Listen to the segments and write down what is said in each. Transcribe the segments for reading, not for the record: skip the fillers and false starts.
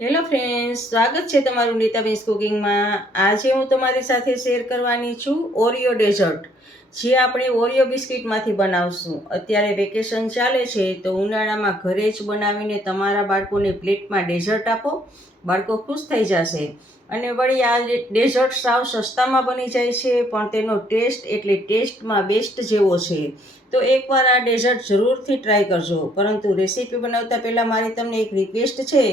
Hello friends, સ્વાગત છે તમારું નીતાબેન્સ કુકિંગમાં। આજે હું તમારી સાથે શેર કરવાની છું ઓરિયો ડેઝર્ટ, જે આપણે ઓરિયો બિસ્કિટમાંથી બનાવશું। અત્યારે વેકેશન ચાલે છે તો ઉનાળામાં ઘરે જ બનાવીને તમારા બાળકોને પ્લેટમાં ડેઝર્ટ આપો, બાળકો ખુશ થઈ જશે। અને વળી આ ડેઝર્ટ સાવ સસ્તામાં બની જાય છે, પણ તેનો ટેસ્ટ એટલે ટેસ્ટમાં બેસ્ટ જેવો છે। તો એકવાર આ ડેઝર્ટ જરૂરથી ટ્રાય કરજો। પરંતુ રેસીપી બનાવતા પહેલાં મારી તમને એક રિક્વેસ્ટ છે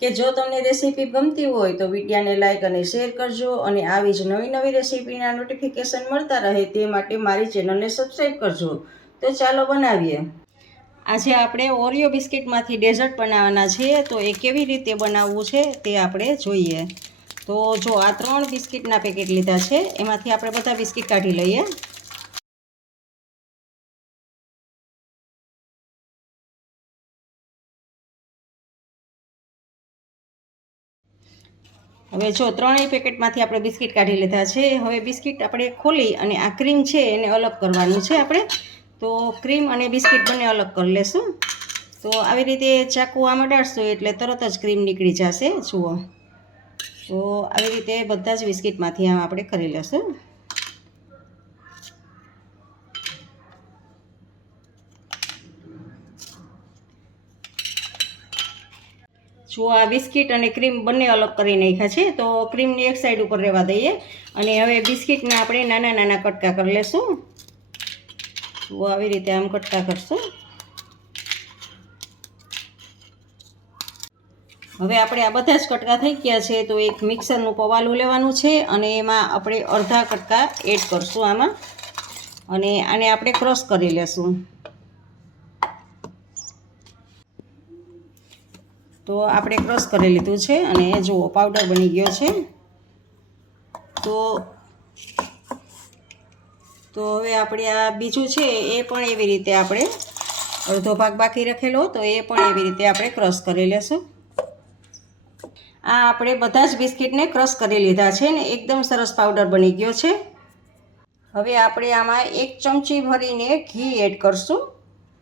કે જો તમને રેસીપી ગમતી હોય તો વિડીયોને લાઇક અને શેર કરજો, અને આવી જ નવી નવી રેસીપીના નોટિફિકેશન મળતા રહે તે માટે મારી ચેનલને સબસ્ક્રાઈબ કરજો। તો ચાલો બનાવીએ। આજે આપણે ઓરિયો બિસ્કિટમાંથી ડેઝર્ટ બનાવવાના છે, તો એ કેવી રીતે બનાવવું છે તે આપણે જોઈએ। તો જો આ 3 બિસ્કિટના પેકેટ લીધા છે, એમાંથી આપણે બધા બિસ્કિટ કાઢી લઈએ। હવે જો 3 પેકેટમાંથી આપણે બિસ્કિટ કાઢી લીધા છે। હવે બિસ્કિટ આપણે ખોલી અને આ ક્રીમ છે એને અલગ કરવાનું છે આપણે। તો ક્રીમ અને બિસ્કિટ બંને અલગ કરી લેશું। તો આવી રીતે ચાકુ આમાં અડાડશું એટલે તરત જ ક્રીમ નીકળી જશે, જુઓ। તો આવી રીતે બધા જ બિસ્કિટમાંથી આમ આપણે કરી લેશું। જો આ બિસ્કિટ અને ક્રીમ બંને અલગ કરી નાખ્યા છે, તો ક્રીમની એક સાઈડ ઉપર રહેવા દઈએ। અને હવે બિસ્કિટને આપણે નાના નાના કટકા કરી લેશું। તો આવી રીતે આમ કટકા કરશું। હવે આપણે આ બધા જ કટકા થઈ ગયા છે, તો એક મિક્સરનું પવાલું લેવાનું છે અને એમાં આપણે અડધા કટકા એડ કરશું આમાં, અને આને આપણે ક્રશ કરી લેશું। તો આપણે ક્રશ કરી લીધું છે અને જુઓ પાવડર બની ગયો છે। તો હવે આપણે આ બીજું છે એ પણ એવી રીતે આપણે અડધો ભાગ બાકી રાખેલો, તો એ પણ એવી રીતે આપણે ક્રશ કરી લેશું। આ આપણે બધા જ બિસ્કિટને ક્રશ કરી લીધા છે ને એકદમ સરસ પાવડર બની ગયો છે। હવે આપણે આમાં 1 ચમચી ભરીને ઘી એડ કરશું।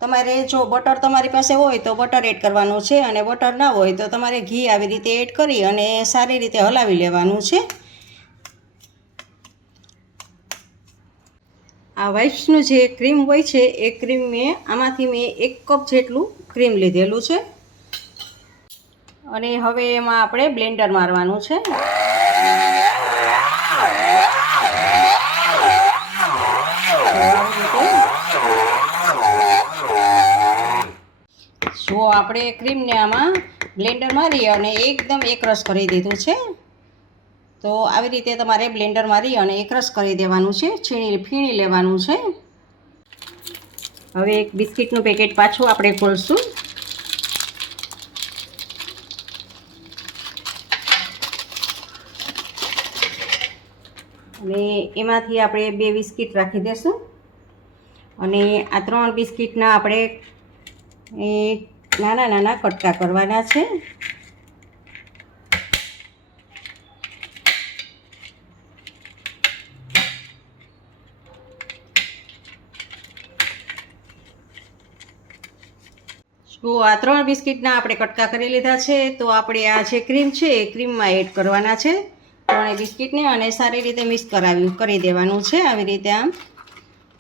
તમારે જો બટર તમારી પાસે હોય તો બટર એડ કરવાનું છે, અને બટર ના હોય તો તમારે ઘી આવી રીતે એડ કરી અને સારી રીતે હલાવી લેવાનું છે। આ વાઇપ્સનું જે ક્રીમ હોય છે એ ક્રીમ આમાંથી મેં 1 કપ જેટલું ક્રીમ લીધેલું છે, અને હવે એમાં આપણે બ્લેન્ડર મારવાનું છે। જો આપણે ક્રીમને આમાં બ્લેન્ડર મારી અને એકદમ એકરસ કરી દીધું છે। તો આવી રીતે તમારે બ્લેન્ડર મારી અને એકરસ કરી દેવાનું છે, ફીણી લેવાનું છે। હવે એક બિસ્કિટનું પેકેટ પાછું આપણે ખોલશું, અને એમાંથી આપણે 2 બિસ્કિટ રાખી દઈશું, અને આ 3 બિસ્કિટના આપણે નાના નાના કટકા કરવાના છે। તો આ 3 બિસ્કિટના આપણે કટકા કરી લીધા છે। તો આપણે આ જે ક્રીમ છે એ ક્રીમમાં એડ કરવાના છે 3 બિસ્કિટને, અને સારી રીતે મિક્સ કરી દેવાનું છે। આવી રીતે આમ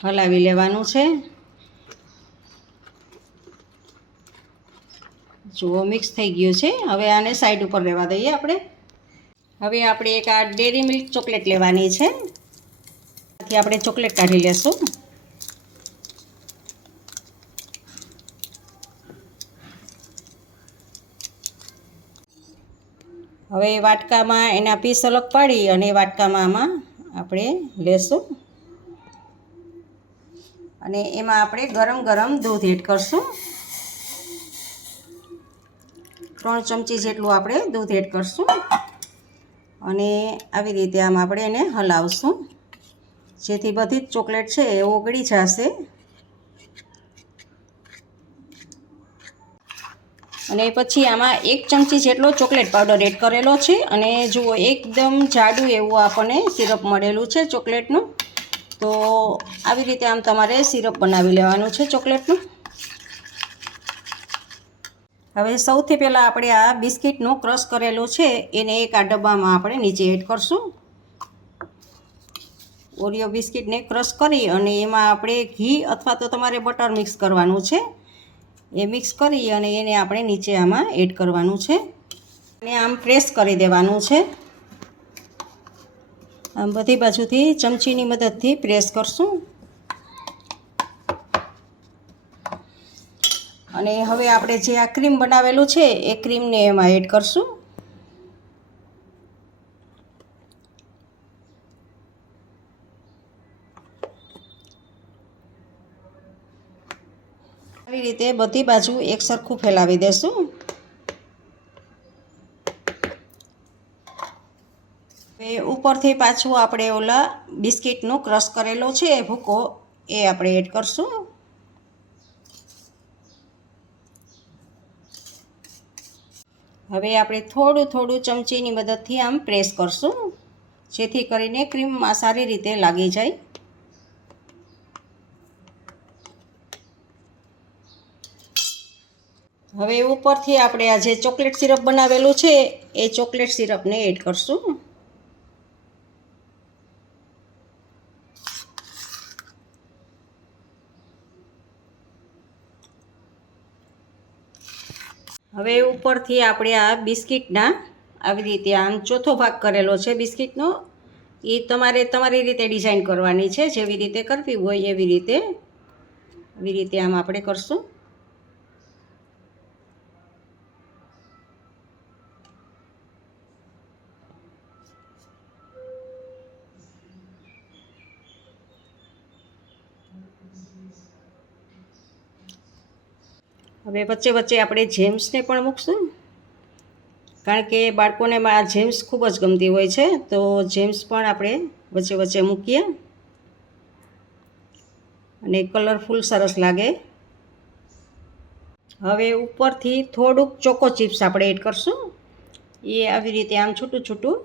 હલાવી લેવાનું છે। જુઓ મિક્સ થઈ ગયું છે। હવે આને સાઈડ ઉપર રહેવા દઈએ આપણે। હવે આપણે એક આ ડેરી મિલ્ક ચોકલેટ લેવાની છે, આથી આપણે ચોકલેટ કાઢી લેશું। હવે વાટકામાં એના પીસ અલગ પાડી અને વાટકામાં આમાં આપણે લેશું, અને એમાં આપણે ગરમ ગરમ દૂધ એડ કરશું। 3 ચમચી જેટલું આપણે દૂધ એડ કરશું, અને આવી રીતે આમ આપણે એને હલાવશું, જેથી બધી જ ચોકલેટ છે એ ઓગળી જશે। અને પછી આમાં 1 ચમચી જેટલો ચોકલેટ પાવડર એડ કરેલો છે, અને જુઓ એકદમ જાડું એવું આપણને સિરપ મળેલું છે ચોકલેટનું। તો આવી રીતે આમ તમારે સિરપ બનાવી લેવાનું છે ચોકલેટનું। હવે સૌથી પહેલાં આપણે આ બિસ્કિટનું ક્રશ કરેલું છે એને એક આ ડબ્બામાં આપણે નીચે એડ કરશું. ઓરિયો બિસ્કિટને ક્રશ કરી અને એમાં આપણે ઘી અથવા તો તમારે બટર મિક્સ કરવાનું છે. એ મિક્સ કરી અને એને આપણે નીચે આમાં એડ કરવાનું છે અને આમ પ્રેસ કરી દેવાનું છે. આમ બધી બાજુથી ચમચીની મદદથી પ્રેસ કરશું. અને હવે આપણે જે આ ક્રીમ બનાવેલું છે એ ક્રીમને એમાં એડ કરશું. આવી રીતે બધી બાજુ એક સરખું ફેલાવી દેશું. હવે ઉપરથી પાછું આપણે ઓલા બિસ્કિટનો ક્રશ કરેલો છે એ ભૂકો એ આપણે એડ કરશું. હવે આપણે થોડું થોડું ચમચીની મદદથી આમ પ્રેસ કરશું જેથી કરીને ક્રીમમાં સારી રીતે લાગી જાય. હવે ઉપરથી આપણે આ જે ચોકલેટ સિરપ બનાવેલું છે એ ચોકલેટ સિરપને એડ કરશું. હવે ઉપરથી આપણે આ બિસ્કિટના આવી રીતે આમ ચોથો ભાગ કરેલો છે બિસ્કિટનો, એ તમારે તમારી રીતે ડિઝાઇન કરવાની છે. જેવી રીતે કરવી હોય એવી રીતે આમ આપણે કરશું. હવે વચ્ચે વચ્ચે આપણે જેમ્સને પણ મૂકશું કારણ કે બાળકોને આ જેમ્સ ખૂબ જ ગમતી હોય છે, તો જેમ્સ પણ આપણે વચ્ચે વચ્ચે મૂકીએ અને કલરફુલ સરસ લાગે. હવે ઉપરથી થોડુંક ચોકો ચિપ્સ આપણે એડ કરશું. એ આવી રીતે આમ છૂટું છૂટું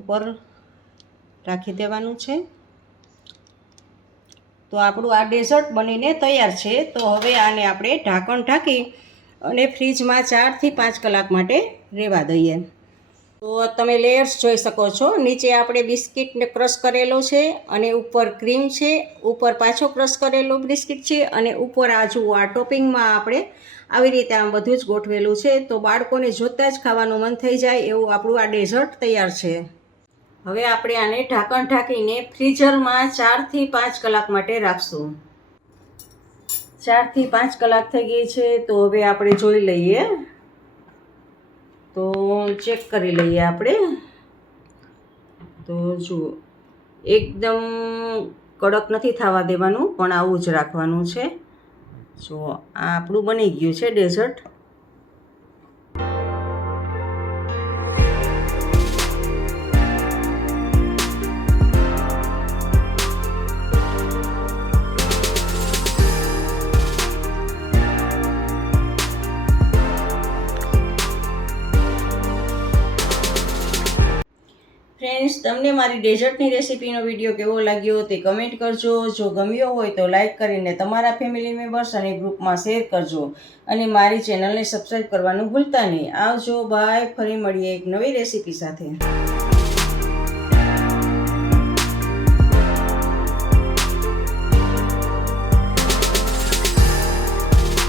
ઉપર રાખી દેવાનું છે. તો આપણું આ ડેઝર્ટ બનીને તૈયાર છે. તો હવે આને આપણે ઢાંકણ ઢાંકી અને ફ્રીજમાં 4 થી 5 કલાક માટે રહેવા દઈએ. તો તમે લેયર્સ જોઈ શકો છો. નીચે આપણે બિસ્કિટને ક્રશ કરેલો છે અને ઉપર ક્રીમ છે, ઉપર પાછો ક્રશ કરેલો બિસ્કિટ છે અને ઉપર આ જુઓ આ ટોપિંગમાં આપણે આવી રીતે આમ બધું જ ગોઠવેલું છે. તો બાળકોને જોતાં જ ખાવાનું મન થઈ જાય એવું આપણું આ ડેઝર્ટ તૈયાર છે. હવે આપણે આને ઢાંકણ ઢાંકીને ફ્રીઝરમાં 4 થી 5 કલાક માટે રાખશું. 4 થી 5 કલાક થઈ ગઈ છે. તો હવે આપણે જોઈ લઈએ. તો ચેક કરી લઈએ આપણે. તો જુઓ એકદમ કડક નથી થવા દેવાનું પણ આવું જ રાખવાનું છે. જો આ આપણું બની ગયું છે ડેઝર્ટ. ફ્રેન્ડ્સ, તમને મારી ડેઝર્ટની રેસીપીનો વિડીયો કેવો લાગ્યો તે કમેન્ટ કરજો. જો ગમ્યો હોય તો લાઈક કરીને તમારા ફેમિલી મેમ્બર્સ અને ગ્રુપમાં શેર કરજો અને મારી ચેનલને સબસ્ક્રાઈબ કરવાનું ભૂલતા નહીં. આવજો, બાય. ફરી મળીએ એક નવી રેસીપી સાથે.